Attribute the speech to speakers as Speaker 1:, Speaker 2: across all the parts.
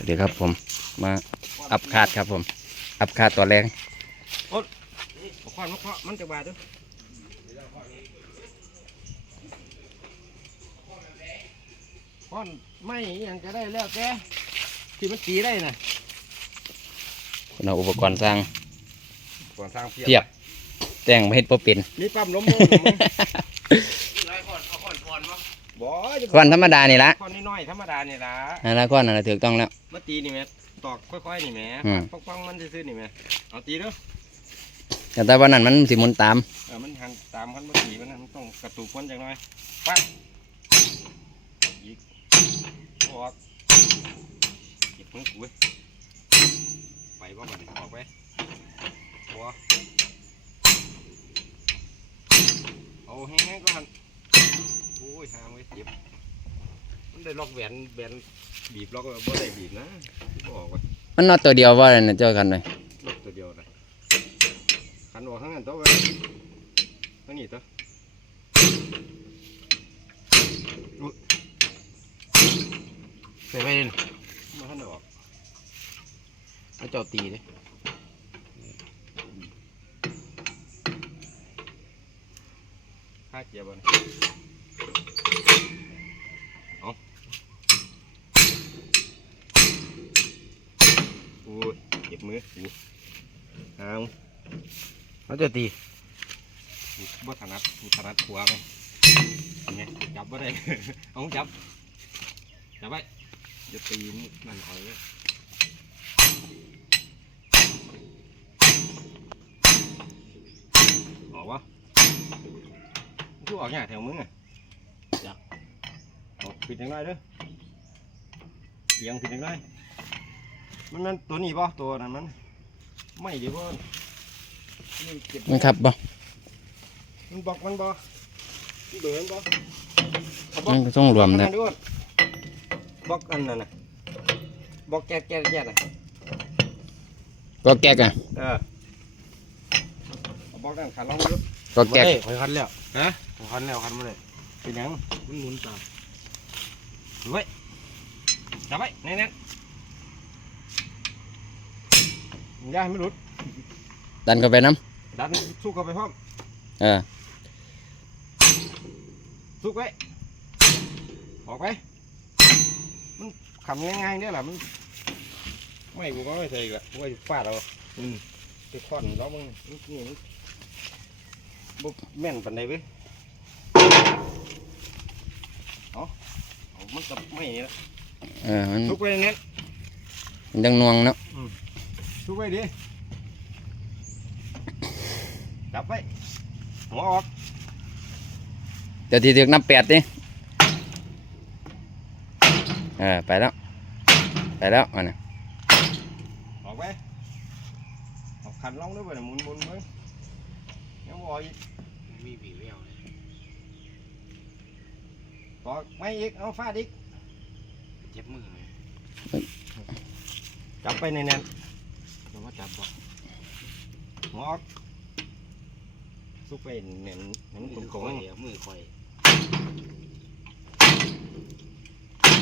Speaker 1: วัสดีครับผมมาอัพคาดครับผม อัพคาดตัวแรง
Speaker 2: เอาควันมาเคาะมันจะบาดด้วยควันไม่อหยังจะได้แล้วแต่ที่มันตีได้น่ะ
Speaker 1: คุณเอาอุปกรณ์สร้าง
Speaker 2: ก่อนสร้างเพียบ
Speaker 1: เทียบ แต่งไมาเฮ็ดบ่เป็น
Speaker 2: มีปั๊มล้มมือมั้ง บ่จะ
Speaker 1: ควันธรรมดานี่ละ
Speaker 2: ควันน้อยๆธรรมดานี่ล่ะ
Speaker 1: นั่นละควันนั่นละถูกต้องแล้ว
Speaker 2: มาตีนี่แหม่ตอกค่อยๆนี่แหม่
Speaker 1: อืม
Speaker 2: ปังๆมันซื่อๆนี่แหม่เอาตีเด้อ
Speaker 1: แต่แต่วันนั้นมันสิหมุนตาม
Speaker 2: เออมันหันตามคันบ่ตีมันนะมันต้องกระตุกมันจังหน่อยปังอีกออกเก็บมือกูเว้ยไปบ่บัดนี้ออกไปหัวเอาแห้งๆก่อน โอ้ยหางไว้เจ็บมันได้ล็อกแหวนแหวนบีบล็อกไว้บ่ได้บีบนะบ่ออกว่ะ
Speaker 1: มันน็อตตัวเดียวว่าอะไรนะเจ้ากันเลย
Speaker 2: ล็อกตัวเดียวนะคันออกข้างนั้นตัวไปข้างนี้ตัวอุ๊ยเสียไปเลยมาข้างนออกแล้วเจ้าตีเลยห้าเกียร์บอล เอาโอ้ยเจ็บมือกูเอาแล้วจะตีกูบ่ถนัดกูถนัดขวาไปเนี่ยจับบ่ได้เอาจับ จับไว้อย่าตีมันเอาเลยออกวะกูออกเนี่ยแถวมึงอะจับ ออกปิดยังไงเด้อเอียงปิดยังไงมันมันตัวนี้ป่ะตัวนั้นมันไม่เดี๋ยวว่ามันเก็บ
Speaker 1: มันขับบ่
Speaker 2: มันบอกมันบอกมันเบื่อมันบอกเอาบ
Speaker 1: มั
Speaker 2: อก
Speaker 1: นก็ต้องรวม
Speaker 2: มัน
Speaker 1: นะ
Speaker 2: นั่นด้วยบอกอันนั้นน่ะบอกแกะแกะแกะน่ะ
Speaker 1: ก็แก๊กอะ
Speaker 2: เออเอาบอกนั่นขันลองดู
Speaker 1: ก็แก๊ก
Speaker 2: คอยคันแล้วฮะคอยคันแล้วคันมาเลยเป็นหยังมันหมุนตาม ดูไว้จับไว้แน่นๆอย่าให้มันหลุด
Speaker 1: ดันเข้าไปน้
Speaker 2: ดันสู้เข้าไปพร้อมำ
Speaker 1: เออ
Speaker 2: ซุกไว้ ออกไป มันขำง่ายๆเนี่ยแหละมัน ไม่กูก็ไม่ใช่อีกละกูก็ฟาดเอาอืมไปควันแล้วมึงนี่นี่มันบุแม่นปันใดเว้ยเอาเอา มันกับไม่นี่ละ
Speaker 1: เออมัน
Speaker 2: ซุกไว้เน้น
Speaker 1: มันยังนวงเนาะ
Speaker 2: ซุกไว้ดิจับไว้หัวออก
Speaker 1: เดี๋ยวทีถึงนับแปดนี่เออไปแล้ว ไปแล้วอันนี้
Speaker 2: ออกไปเอาขันลองด้วยไปหมุนหมุนมึงยังบ่ออกอีก
Speaker 3: มีบีไม่เอาเลย
Speaker 2: ออกไม่อีกเอาฟาดอีก
Speaker 3: เจ็บมือไหม
Speaker 2: จับไปแน่น
Speaker 3: เราว่าจับบ่
Speaker 2: ๆหัวออกซุกไปเน่นเห็นต
Speaker 3: มื
Speaker 2: ร
Speaker 3: องคอย
Speaker 2: ๆ
Speaker 3: อะมือคอย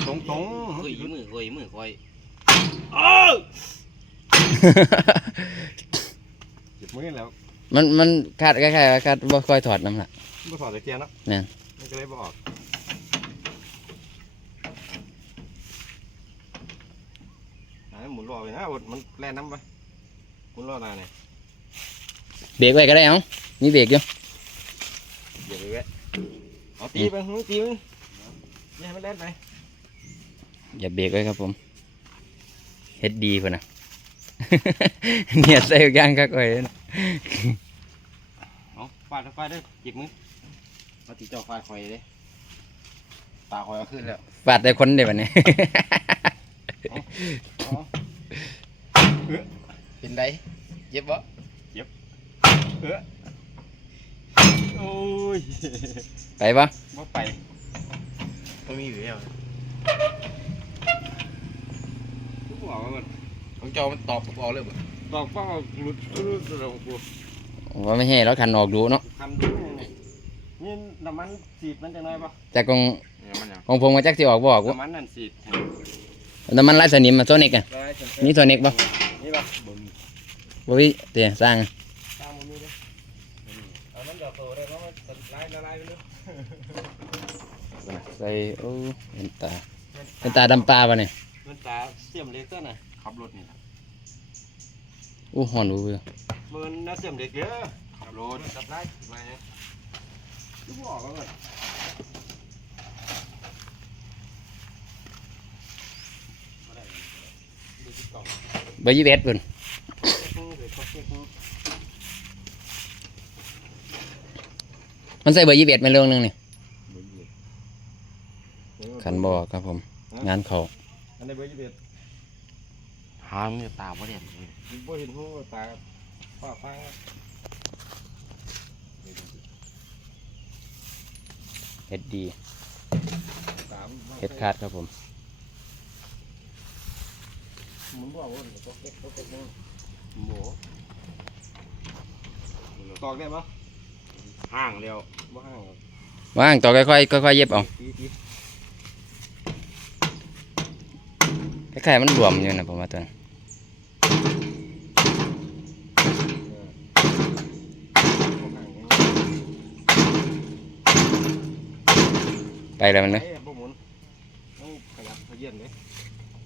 Speaker 2: ตรงตรง
Speaker 3: เฮ้ยมือคอยมือคอย
Speaker 2: หยิบมือแล้ว
Speaker 1: มันมันคาดคล้ายๆว่าคาดบ่ค่อยถอดน้ำละ
Speaker 2: ไม่ถอดตะเกียบเนาะ
Speaker 1: แน่น
Speaker 2: มันก็เลยบออกอ่า หมุนรอไปนะอดมันแล่นน้ำไปหมุนรอหนาเนี่ย
Speaker 1: เบรกไว้ก็ได้เอ้ามีเบรกอยู่
Speaker 2: เดี๋ยวไปแวะเอาตีไปหึตีมึงอย่าให้มันแล่นไป
Speaker 1: อย่าเบรกไว้ครับผมเฮ็ดดีพุ่นน่ะเนี่ยใส่ทุกอย่างคักไว้นะ
Speaker 2: เอาฟาดฟาดเด้อหยิบมือเอาตีเจ้าฟาดคอยเลยตาคอยเอาขึ้นแล้ว
Speaker 1: ฟาดได้คนได้บัดนี้
Speaker 3: เป็นไรเจ็บบ่
Speaker 2: เออโอ้ย
Speaker 1: ไปปะ
Speaker 2: บ่ไป
Speaker 3: ก็มีบีไม่เอาเลย
Speaker 2: กูบอกว่ามัน
Speaker 3: ของจอมันตอบเอาเลยบ่
Speaker 2: ตอกเป้าหลุดรุดเรากู
Speaker 1: ว่าไม่ให้แล้วคันออกดูเนาะ
Speaker 2: คันดูนี่นี่น้ำมันสีดมันจะน้อยปะ
Speaker 1: จากกอง
Speaker 3: เนี่ยมันยัง
Speaker 1: ของผมมาจักสิออกบ่ออกวะ
Speaker 2: น้ำมันนั่นสีด
Speaker 1: น้ำมันลายสนิมมาโซเน็กอะ
Speaker 2: ละลายจน
Speaker 1: มีโซเน็กป่ะ
Speaker 2: นี่ป่ะบ่มี
Speaker 1: บ่วิเดี๋ยวสร้าง
Speaker 2: ตามบ่มีเลยเอาน้ำดอกโตได้เพราะว่าละลายละลายไปเลย
Speaker 1: ใส่โอ้เป็นตาเป็นตาดำปลาป่ะเนี่ย
Speaker 2: มันตาเสียมเล็กตัวน่ะขับรถนี่ล่ะ
Speaker 1: อู้หอนอู้เบื่อ
Speaker 2: มันน่าเสียมเล็กเด้อขับรถขับไล่มาเนี่ยลูกออกแล้วเลยบ่ได้ดูที่กล่อง
Speaker 1: เบอร์ยี่สิบเอ็ดเพิ่น
Speaker 2: เช็คมือเดี๋ยวเขาเช็คมือ
Speaker 1: มันใส่เบอร์ยี่สิบเอ็ดมาเรื่องหนึงนี่
Speaker 2: บ่เหยียบ
Speaker 1: ขันบอกครับผม งานเขา
Speaker 2: อันนี้เบอร์ยี่สิบเอ็ด
Speaker 3: หามันตาบ่เด่น
Speaker 2: บ่เห็นหูตาฟ้าฟ้า
Speaker 1: เฮ็ดดี
Speaker 2: ตาม
Speaker 1: เฮ็ดขาดครับผม
Speaker 2: มันบ่ว่าเขาเก็บเขาเก็บมือโหตอกได้ปะ
Speaker 3: ห่างเร็ว
Speaker 2: บ่ห่างหรอก
Speaker 1: ว่างต่อค่อยๆค่อยๆเย็บเอา
Speaker 2: ตีตี
Speaker 1: คล้ายๆมันรวมอยู่นะผมว่าตัวนั้น
Speaker 2: บ่ห่างอย่างนี้
Speaker 1: ไปแล้วมันเนอะ
Speaker 2: เอ้ยบ่หมุนต้องขยับขยื่นเลย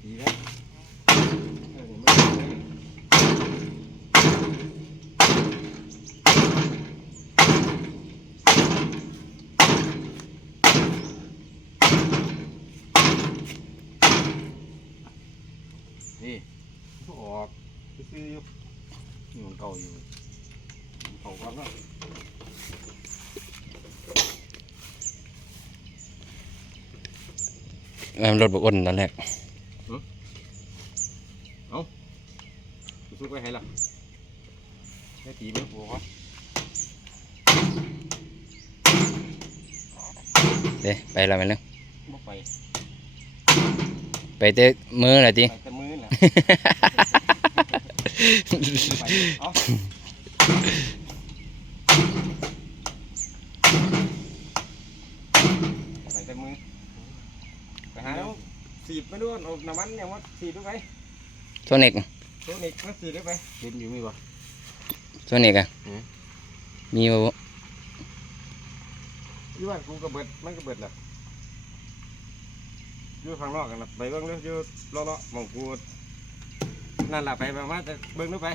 Speaker 2: ดีแล้วเออนี่มันได้นี่ผู้ออกซื้อๆอยู่นี่มันเก่าอยู่ เก่าก่อนเนาะ
Speaker 1: มันรถบกอ้นตอนแรก
Speaker 2: ซุกไว้ให้ล่ะแค่ตีไม่พอครับ
Speaker 1: เด้ไปแล้วมันเนอะ
Speaker 2: บ่ไป
Speaker 1: ไปเตะมือหน่อยที
Speaker 2: ไปแต่มือแหละไปเอาไปแต่มือไปหาแล้ว สีบไม่รู้เอาน้ำมันเนี่ยว่าสีบด้วยไป
Speaker 1: โซเน็ก
Speaker 2: ตัวนี้ก็สีบด้วยไป
Speaker 3: เห็นอยู่มีบ่
Speaker 1: โซเน็กอะ
Speaker 3: อืม
Speaker 1: มีบ่
Speaker 2: อยู่บ้านกูก็เบิดมันก็เบิดแหละอยู่ข้างนอกกันนะไปเบิ่งเลยอยู่เลาะๆหมองกูนั่นแหละไปประมาณจะเบิ่งด้วยไป